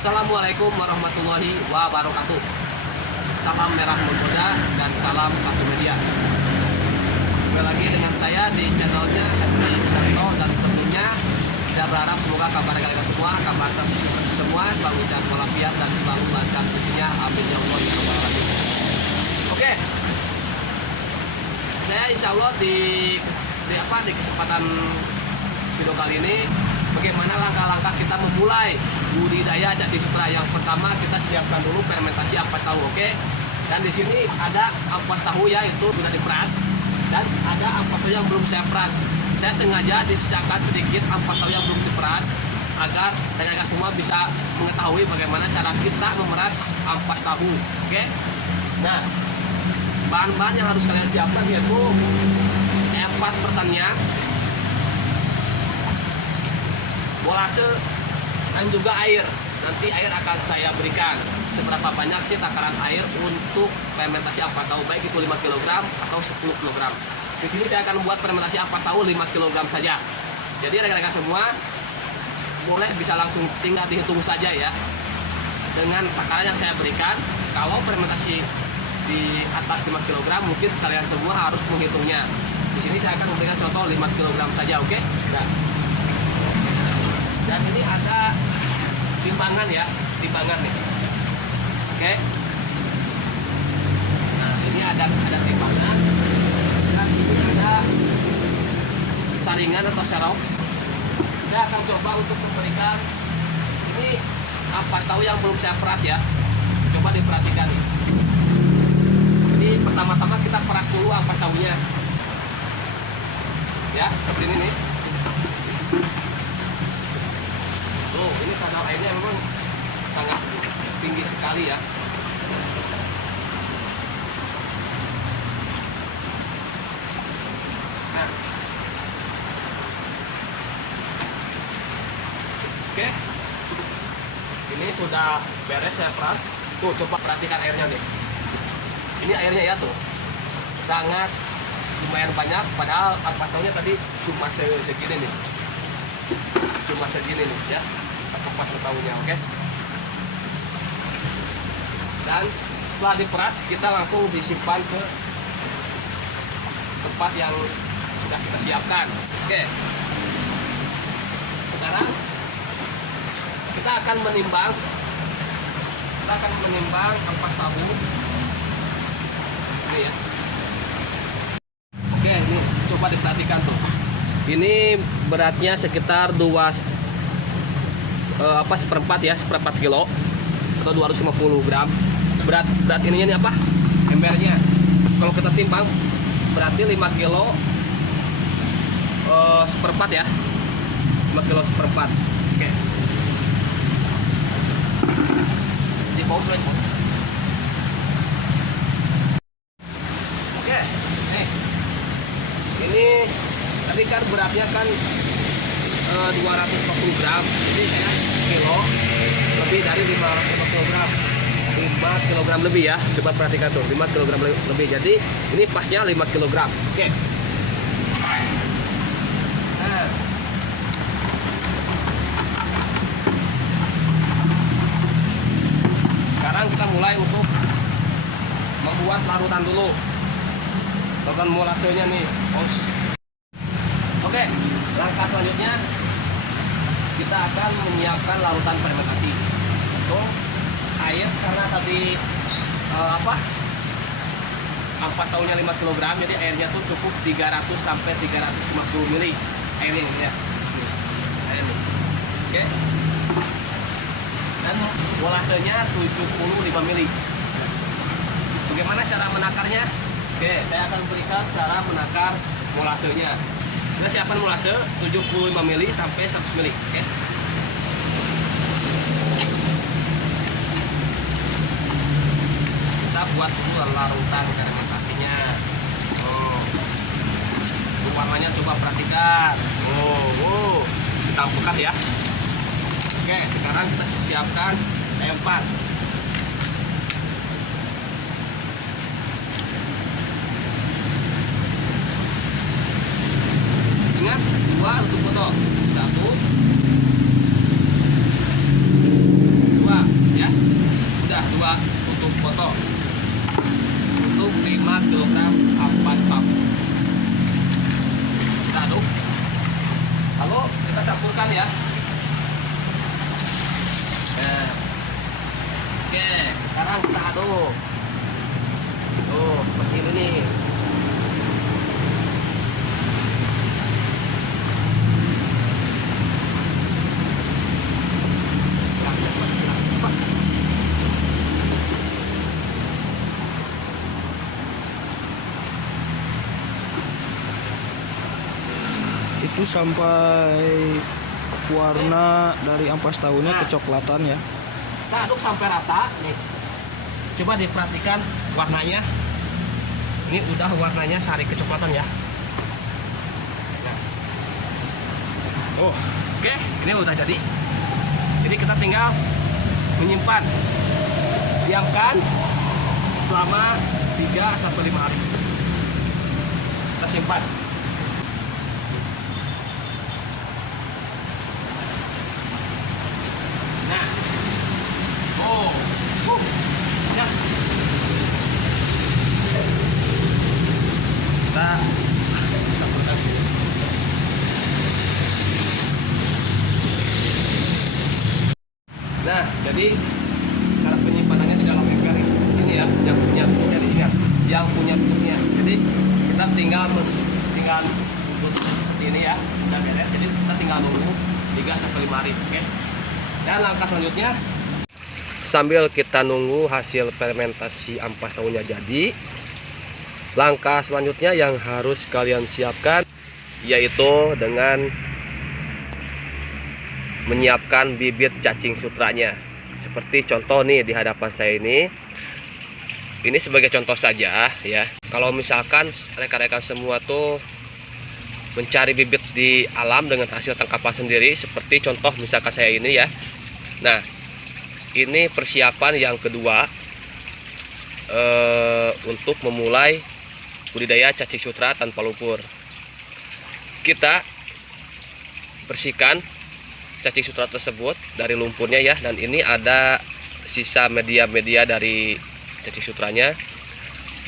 Assalamualaikum warahmatullahi wabarakatuh. Salam merah menggoda dan salam satu media. Kembali lagi dengan saya di channelnya Henry Santo, dan sebelumnya saya berharap semoga kabar kalian semua, kabar semua selalu sehat walafiat dan selalu lancar rezekinya. Amin ya Allah ya Rabbal alamin. Oke. Saya insya Allah di kesempatan video kali ini bagaimana langkah-langkah kita memulai budidaya cacing sutra. Yang pertama kita siapkan dulu fermentasi ampas tahu, oke? Dan di sini ada ampas tahu ya, itu sudah diperas, dan ada ampas tahu yang belum saya peras. Saya sengaja disisakan sedikit ampas tahu yang belum diperas agar rekan-rekan semua bisa mengetahui bagaimana cara kita memeras ampas tahu, oke? Nah, bahan-bahan yang harus kalian siapkan yaitu empat pertanian, molase, dan juga air. Nanti air akan saya berikan seberapa banyak sih takaran air untuk fermentasi ampas tahu, baik itu 5 kg atau 10 kg. Di sini saya akan membuat fermentasi ampas tahu 5 kg saja. Jadi rekan-rekan semua boleh bisa langsung tinggal dihitung saja ya dengan takaran yang saya berikan. Kalau fermentasi di atas 5 kg mungkin kalian semua harus menghitungnya. Di sini saya akan memberikan contoh 5 kg saja, oke? Nah, dan ini ada timbangan ya, timbangan nih, oke? Nah, ini ada timbangan, dan ini ada saringan atau serong. Saya akan coba untuk memberikan ini ampas tahu yang belum saya peras ya. Coba diperhatikan nih. Jadi pertama-tama kita peras dulu ampas tahunya, ya seperti ini nih. Ini kadar airnya memang sangat tinggi sekali ya. Nah, oke, ini sudah beres saya peras. Tuh, coba perhatikan airnya nih. Ini airnya ya tuh, sangat lumayan banyak. Padahal ampas tahunya tadi cuma segini nih, cuma segini nih ya. Ampas tahunya, oke? Dan setelah diperas kita langsung disimpan ke tempat yang sudah kita siapkan, oke? Sekarang kita akan menimbang ampas tahu ini ya. Oke, ini coba diperhatikan tuh. Ini beratnya sekitar 1/4 ya, 1/4 kilo atau 250 gram. Berat ininya ini apa? Embernya. Kalau kita timbang berarti 5 kilo 1/4 ya. 5 kilo 1/4. Oke. Di pause lagi, pause. Oke. Nih. Ini tadi kan beratnya kan 240 gram, jadi saya kilo lebih dari 5 kg, 5 kg lebih ya. Coba perhatikan tuh, 5 kg lebih. Jadi ini pasnya 5 kg. Oke. Nah, sekarang kita mulai untuk membuat larutan dulu. Larutan molasenya nih, bos. Oke, langkah selanjutnya kita akan menyiapkan larutan fermentasi. Untuk air, karena tadi ampas tahunya 5 kg, jadi airnya tuh cukup 300 sampai 350 ml airnya ya. Airnya. Oke. Dan molasenya 75 ml. Bagaimana cara menakarnya? Oke, saya akan berikan cara menakar molasenya. Kita siapkan molase 75 ml sampai 100 ml, oke? Kita buat dulu larutan fermentasinya. Warnanya coba perhatikan. Hitam pekat ya. Oke, sekarang kita siapkan tempat. Ingat, 2 untuk foto. 1, 2. ya. Nah, oke, sekarang kita aduk. Tuh, seperti ini nih. Cepat. Itu sampai warna dari ampas tahunya kecoklatan ya. Kita aduk sampai rata nih. Coba diperhatikan warnanya. Ini udah warnanya sari kecoklatan ya. Nah. Oh, oke, ini udah jadi. Jadi kita tinggal menyimpan. Diamkan selama 3 sampai 5 hari. Kita simpan. Nah. Oh. Ya. Kita campurkan sini. Nah, jadi cara penyimpanannya di dalam ember ini ya, yang punya, jadi ingat, yang punya tutupnya. Jadi kita tinggal tutup seperti ini ya, udah beres. Jadi kita tinggal nunggu 3 sampai 5 hari, oke? Dan langkah selanjutnya, sambil kita nunggu hasil fermentasi ampas tahunya jadi, langkah selanjutnya yang harus kalian siapkan yaitu dengan menyiapkan bibit cacing sutranya. Seperti contoh nih di hadapan saya ini sebagai contoh saja ya. Kalau misalkan rekan-rekan semua tuh mencari bibit di alam dengan hasil tangkapan sendiri, seperti contoh misalkan saya ini ya. Nah, ini persiapan yang kedua untuk memulai budidaya cacing sutra tanpa lumpur. Kita bersihkan cacing sutra tersebut dari lumpurnya ya, dan ini ada sisa media-media dari cacing sutranya.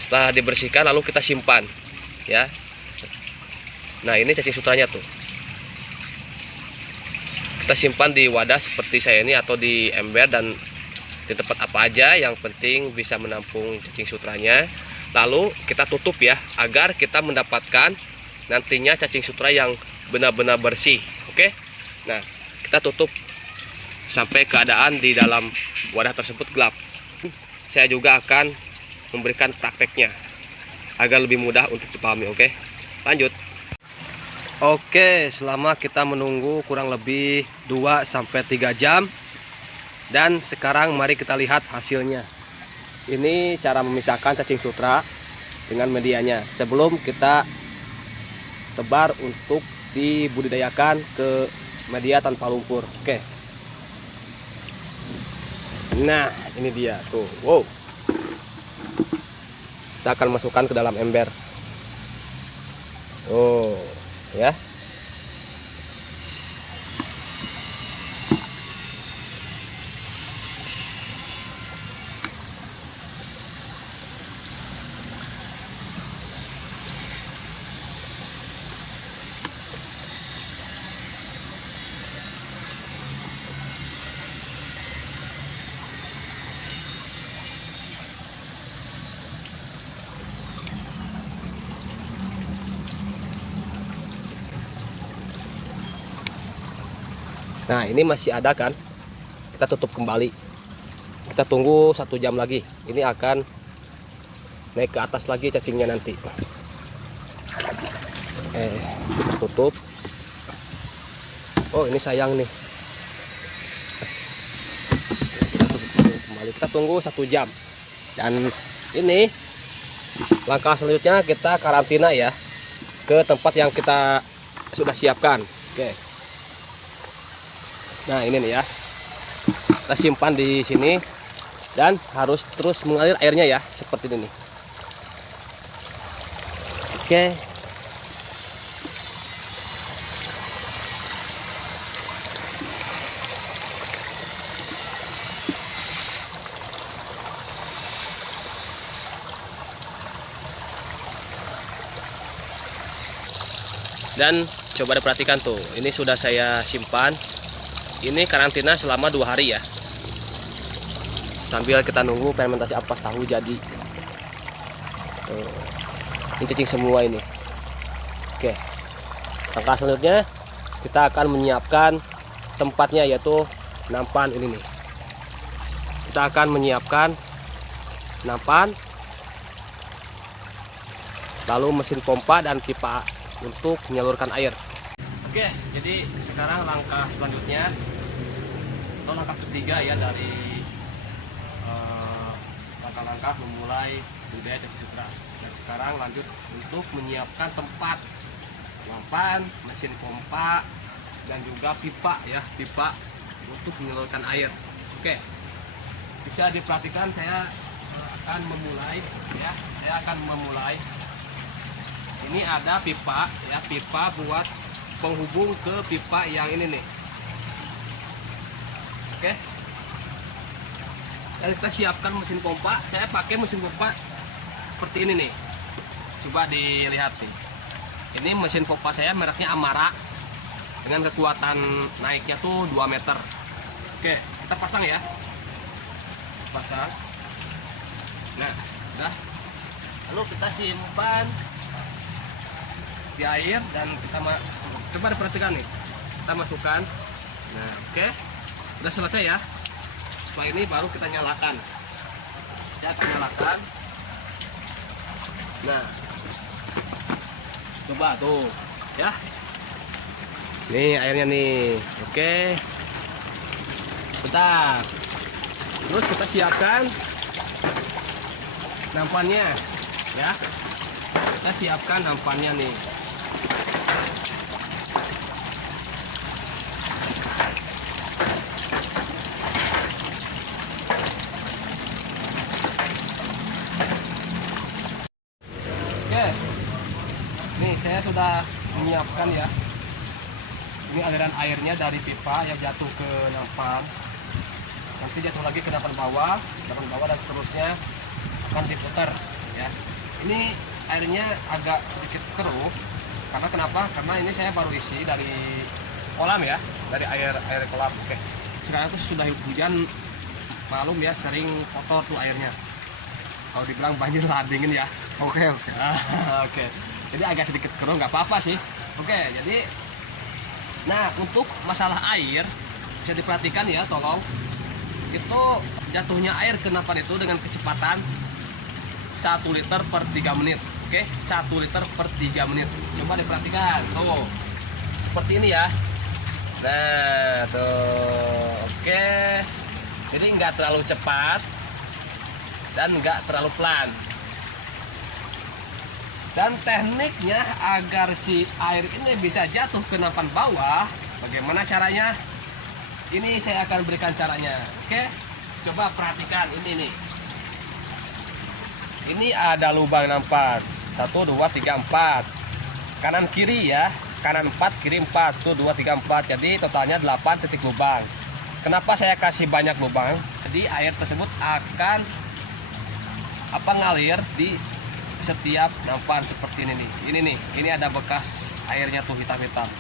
Setelah dibersihkan lalu kita simpan ya. Nah, ini cacing sutranya tuh. Kita simpan di wadah seperti saya ini atau di ember dan di tempat apa aja, yang penting bisa menampung cacing sutranya. Lalu kita tutup ya, agar kita mendapatkan nantinya cacing sutra yang benar-benar bersih. Oke. Nah, kita tutup sampai keadaan di dalam wadah tersebut gelap. Saya juga akan memberikan prakteknya agar lebih mudah untuk dipahami. Oke, lanjut. Oke, selama kita menunggu kurang lebih 2 sampai 3 jam, dan sekarang mari kita lihat hasilnya. Ini cara memisahkan cacing sutra dengan medianya sebelum kita tebar untuk dibudidayakan ke media tanpa lumpur. Oke. Nah, ini dia tuh. Wow. Kita akan masukkan ke dalam ember. Oh, ya. Nah, ini masih ada kan, kita tutup kembali, kita tunggu 1 jam lagi. Ini akan naik ke atas lagi cacingnya nanti. Kita tutup. Oh, ini sayang nih. Kita tutup kembali, kita tunggu 1 jam. Dan ini langkah selanjutnya kita karantina ya, ke tempat yang kita sudah siapkan. Oke. Nah, ini nih ya, kita simpan di sini dan harus terus mengalir airnya ya, seperti ini nih. Oke. Dan Coba diperhatikan tuh, ini sudah saya simpan. Ini karantina selama 2 hari ya. Sambil kita nunggu fermentasi ampas tahu jadi. Tuh. Ini cacing semua ini. Oke. Langkah selanjutnya kita akan menyiapkan tempatnya, yaitu nampan ini nih. Kita akan menyiapkan nampan, lalu mesin pompa dan pipa untuk menyalurkan air. Oke, jadi sekarang langkah selanjutnya atau langkah ketiga ya dari langkah-langkah memulai budidaya cacing sutra. Dan sekarang lanjut untuk menyiapkan tempat nampan, mesin pompa dan juga pipa ya, pipa untuk menyalurkan air. Oke, bisa diperhatikan saya akan memulai ya, saya akan memulai. Ini ada pipa ya, pipa buat penghubung ke pipa yang ini nih. Oke. Dan kita siapkan mesin pompa. Saya pakai mesin pompa seperti ini nih. Coba dilihat nih. Ini mesin pompa saya mereknya Amara dengan kekuatan naiknya tuh 2 meter. Oke, kita pasang ya. Pasang. Nah, udah. Lalu kita simpan di air dan kita coba diperhatikan nih, kita masukkan. Nah, oke, udah selesai ya. Setelah ini baru kita nyalakan. Saya akan nyalakan. Nah, coba tuh ya, nih airnya nih. Oke, bentar, terus kita siapkan nampannya ya. Kita siapkan nampannya nih. Oke, nih saya sudah menyiapkan ya. Ini aliran airnya dari pipa yang jatuh ke nampan, nanti jatuh lagi ke nampan bawah dan seterusnya akan diputar ya. Ini airnya agak sedikit keruh karena kenapa? Karena ini saya baru isi dari kolam ya, dari air kolam. Oke, sekarang tuh sudah hujan, malum ya, sering kotor tuh airnya. Kalau dibilang banjir ladingin ya. Oke. Oke. Jadi agak sedikit keruh, nggak apa-apa sih. Oke, jadi nah untuk masalah air bisa diperhatikan ya, tolong. Itu jatuhnya air ke nampan itu dengan kecepatan 1 liter per 3 menit. Oke, 1 liter per 3 menit. Coba diperhatikan. Tuh. Seperti ini ya. Nah, tuh. Oke. Jadi nggak terlalu cepat dan nggak terlalu pelan. Dan tekniknya agar si air ini bisa jatuh ke nampan bawah, bagaimana caranya? Ini saya akan berikan caranya. Oke, coba perhatikan ini nih. Ini ada lubang nampan 1, 2, 3, 4 kanan kiri ya, kanan 4 kiri 4 tuh 2, 3, 4, jadi totalnya 8 titik lubang. Kenapa saya kasih banyak lubang? Jadi air tersebut akan ngalir di setiap nampan seperti ini nih. Ini ada bekas airnya tuh hitam-hitam.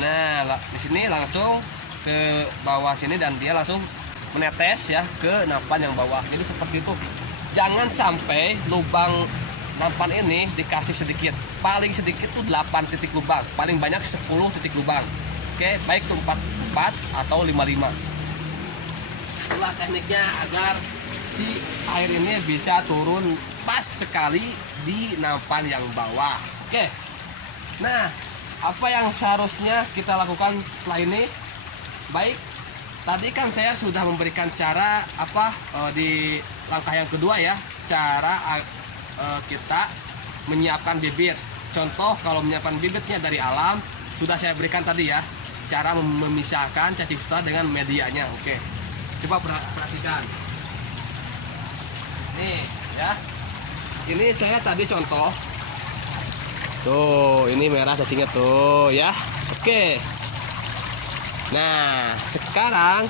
Nah, di sini langsung ke bawah sini dan dia langsung menetes ya ke nampan yang bawah. Jadi seperti itu. Jangan sampai lubang nampan ini dikasih sedikit. Paling sedikit tuh 8 titik lubang, paling banyak 10 titik lubang. Oke, baik tuh 4 atau 5. Itulah tekniknya agar si air ini bisa turun pas sekali di nampan yang bawah. Oke. Nah, apa yang seharusnya kita lakukan setelah ini? Baik, tadi kan saya sudah memberikan cara di langkah yang kedua ya, cara kita menyiapkan bibit. Contoh kalau menyiapkan bibitnya dari alam sudah saya berikan tadi ya, cara memisahkan cacing sutra dengan medianya. Oke, coba perhatikan. Nih ya, ini saya tadi contoh. Tuh, ini merah cacingnya tuh ya. Oke. Nah, sekarang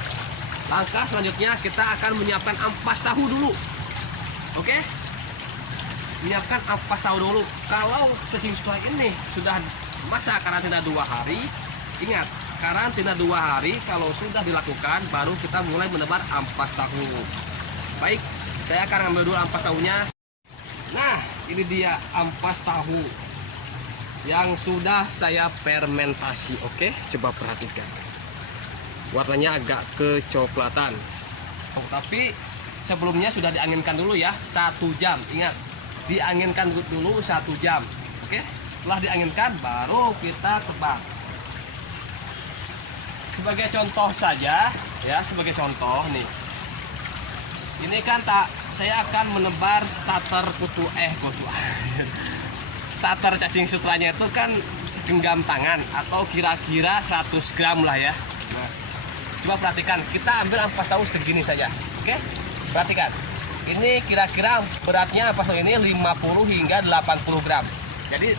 langkah selanjutnya kita akan menyiapkan ampas tahu dulu. Oke? Menyiapkan ampas tahu dulu. Kalau cacing sutra ini sudah masa karantina 2 hari. Ingat, karantina 2 hari kalau sudah dilakukan baru kita mulai menebar ampas tahu. Baik, saya akan ambil dulu ampas tahunya. Nah, ini dia ampas tahu yang sudah saya fermentasi. Oke, coba perhatikan. Warnanya agak kecoklatan. Oh, tapi sebelumnya sudah dianginkan dulu ya 1 jam. Ingat, dianginkan dulu 1 jam. Oke, setelah dianginkan baru kita tebak. Sebagai contoh saja ya, sebagai contoh nih. Ini kan saya akan menebar starter kutu starter cacing sutranya itu kan segenggam tangan atau kira-kira 100 gram lah ya. Nah, coba perhatikan, kita ambil ampas tahu segini saja. Oke, perhatikan. Ini kira-kira beratnya ampas tahu ini 50 hingga 80 gram. Jadi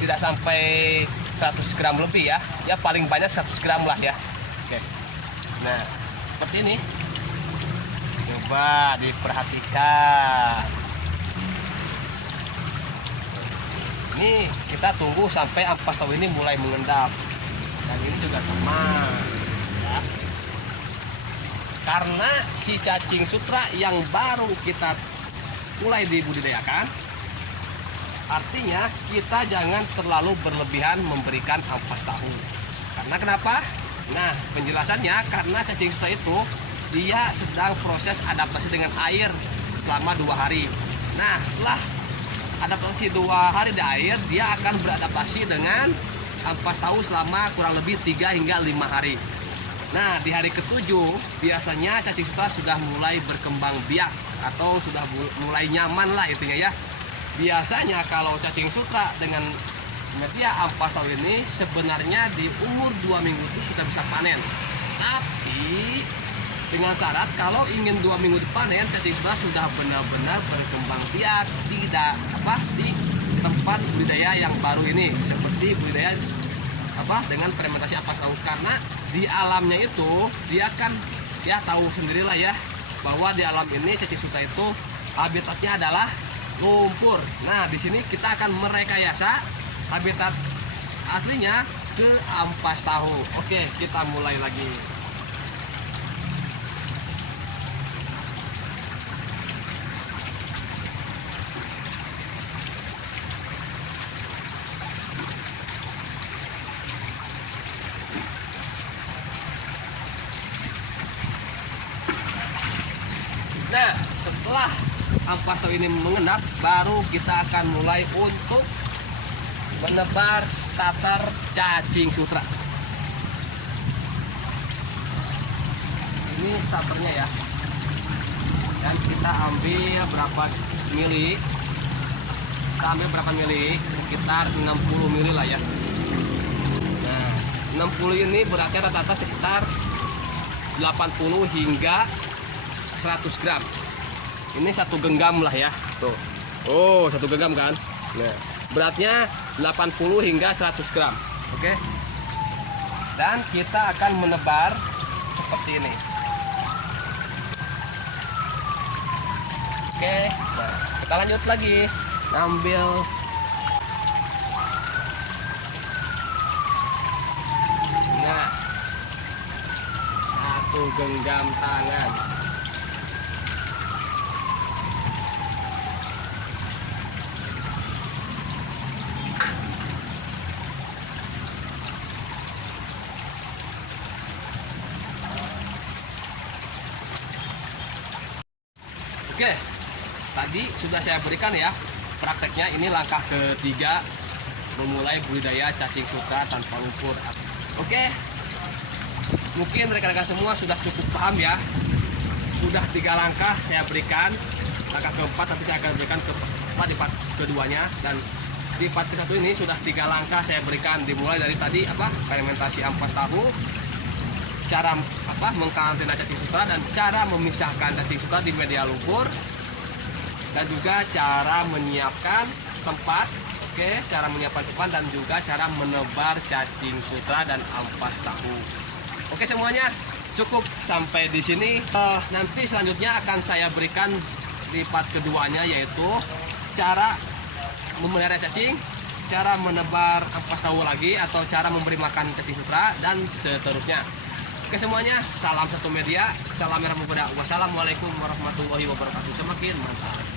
tidak sampai 100 gram lebih ya. Ya paling banyak 100 gram lah ya. Oke. Nah, seperti ini. Coba diperhatikan. Ini kita tunggu sampai ampas tahu ini mulai mengendap. Dan ini juga sama ya. Karena si cacing sutra yang baru kita mulai dibudidayakan, artinya kita jangan terlalu berlebihan memberikan ampas tahu. Karena kenapa? Nah, penjelasannya karena cacing sutra itu dia sedang proses adaptasi dengan air selama 2 hari. Nah, setelah adaptasi 2 hari di air, dia akan beradaptasi dengan ampas tahu selama kurang lebih 3 hingga 5 hari. Nah, di hari ke-7 biasanya cacing sutra sudah mulai berkembang biak atau sudah mulai nyaman lah intinya ya. Biasanya kalau cacing sutra dengan media ampas tahu ini sebenarnya di umur 2 minggu itu sudah bisa panen. Tapi dengan syarat kalau ingin 2 minggu dipanen, cacing sutra sudah benar-benar berkembang biak di tempat budidaya yang baru ini, seperti budidaya dengan fermentasi ampas tahu. Karena di alamnya itu dia kan ya tahu sendirilah ya bahwa di alam ini cacing sutra itu habitatnya adalah lumpur. Nah, di sini kita akan merekayasa habitat aslinya ke ampas tahu. Oke, kita mulai lagi. Nah, setelah ampas tahu ini mengendap, baru kita akan mulai untuk menebar starter cacing sutra. Ini starternya ya. Dan kita ambil berapa mili? Kita ambil berapa mili? Sekitar 60 mili lah ya. Nah, 60 ini beratnya rata-rata sekitar 80 hingga 100 gram. Ini 1 genggam lah ya. Tuh. Oh, 1 genggam kan? Nah, beratnya 80 hingga 100 gram. Oke. Dan kita akan menebar seperti ini. Oke. Nah, kita lanjut lagi. Ambil nah, 1 genggam tangan. Oke, tadi sudah saya berikan ya prakteknya. Ini langkah ketiga memulai budidaya cacing sutra tanpa lumpur. Oke, mungkin rekan-rekan semua sudah cukup paham ya. Sudah 3 langkah saya berikan. Langkah keempat nanti saya akan berikan di part keduanya, dan di part ke-1 ini sudah 3 langkah saya berikan. Dimulai dari tadi fermentasi ampas tahu, cara mengkarantina cacing sutra, dan cara memisahkan cacing sutra di media lumpur, dan juga cara menyiapkan tempat. Oke, cara menyiapkan tempat dan juga cara menebar cacing sutra dan ampas tahu. Oke, semuanya cukup sampai di sini. Nanti selanjutnya akan saya berikan di part keduanya, yaitu cara memelihara cacing cara menebar ampas tahu lagi atau cara memberi makan cacing sutra dan seterusnya. Oke semuanya, salam satu media, salam merah muda. Wassalamualaikum warahmatullahi wabarakatuh. Semakin mantap.